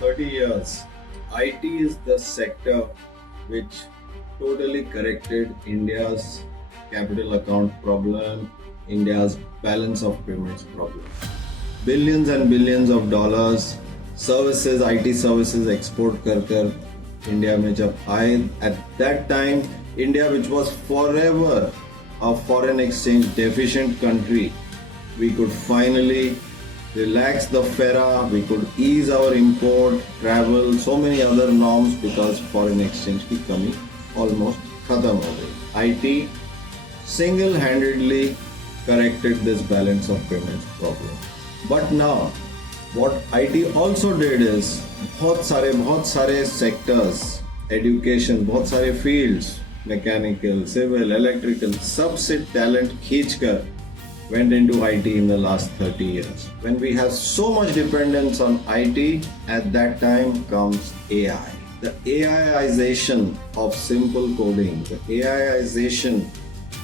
30 years, IT is the sector which totally corrected India's capital account problem, India's balance of payments problem. Billions and billions of dollars services, IT services export कर India में जब आए, at that time India, which was forever a foreign exchange deficient country, we could finally relax the FERA, we could ease our import, travel, so many other norms because foreign exchange की कमी almost खत्म हो गई. IT single-handedly corrected this balance of payments problem. But now, what IT also did is बहुत सारे sectors, education, बहुत सारे fields, mechanical, civil, electrical, सब से talent खींचकर went into IT in the last 30 years. When we have so much dependence on IT, at that time comes AI. The AIization of simple coding, the AIization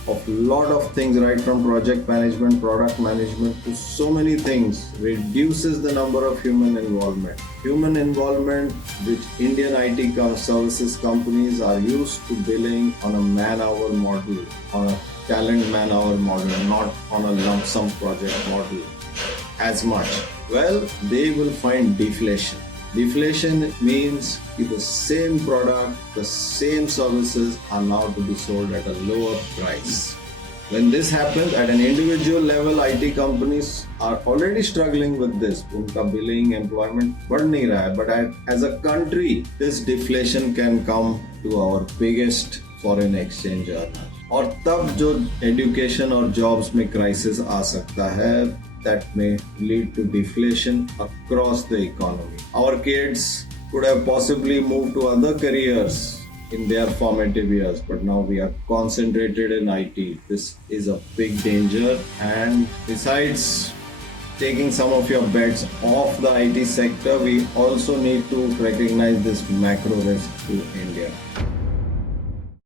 of lot of things, right from project management, product management to so many things, reduces the number of human involvement. Human involvement, which Indian IT services companies are used to billing on a man-hour model, on a talent man-hour model, not on a lump sum project model as much. Well, they will find deflation. Deflation means the same product, the same services are now to be sold at a lower price. When this happens at an individual level, IT companies are already struggling with this. उनका billing, employment बढ़ नहीं रहा है. But as a country, this deflation can come to our biggest foreign exchange earner. और तब जो education और jobs में crisis आ सकता है, that may lead to deflation across the economy. Our kids could have possibly moved to other careers in their formative years, but now we are concentrated in IT. This is a big danger, and besides taking some of your bets off the IT sector, we also need to recognize this macro risk to India.